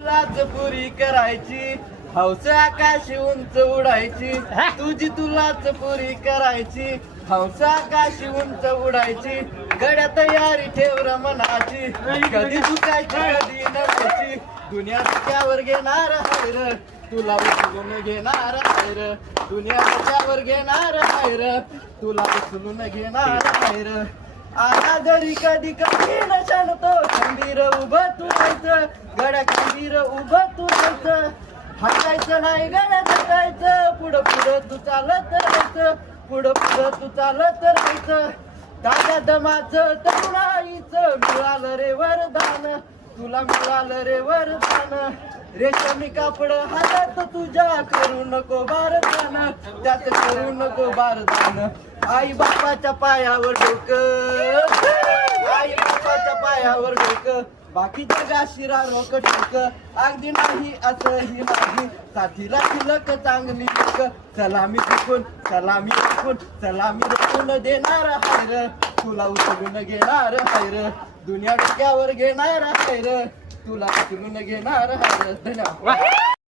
तुलाच पुरी करायची हौस आकाश उंच उडायची तुझी तुलाच पुरी करायची हौस आकाश उंच उडायची गड्या तयारी ठेव र मनाची कधी चुकायची कधी नसायची दुनिया त्यावर घेणार हायर तुला उचलून घेणार हायर दुनिया त्यावर घेणार हायर तुला उचलून घेणार हायर आला घरी कधी कधी न शांतो खंबीर उभं तू राहायचं गड्या खंबीर उभं तू राहायचं हटायचं नाही गड्या हटायचं पुढं पुढं तू चालत राहायचं पुढं पुढं तू चालत राहायचं ताज्या दमाचं तरुणाईचं मिळालं रे वरदान तुला मिळालं रे वरदान रेशमी कापड हातात तुझ्या करू नको बारदान त्यात करू नको बारदान आई बापाच्या पायावर डोकं आई बापाच्या पायावर डोकं बाकी जगा शिरा रोक टोक अगदी नाही असंही नाही साथीला तिलक चांगली लोक सलामी चुकून सलामी रोखून देणार हायर तुला उचलून घेणार हायर दुनिया डोक्यावर घेणार हायर तुला उचलून घेणार हायर धन्यवाद.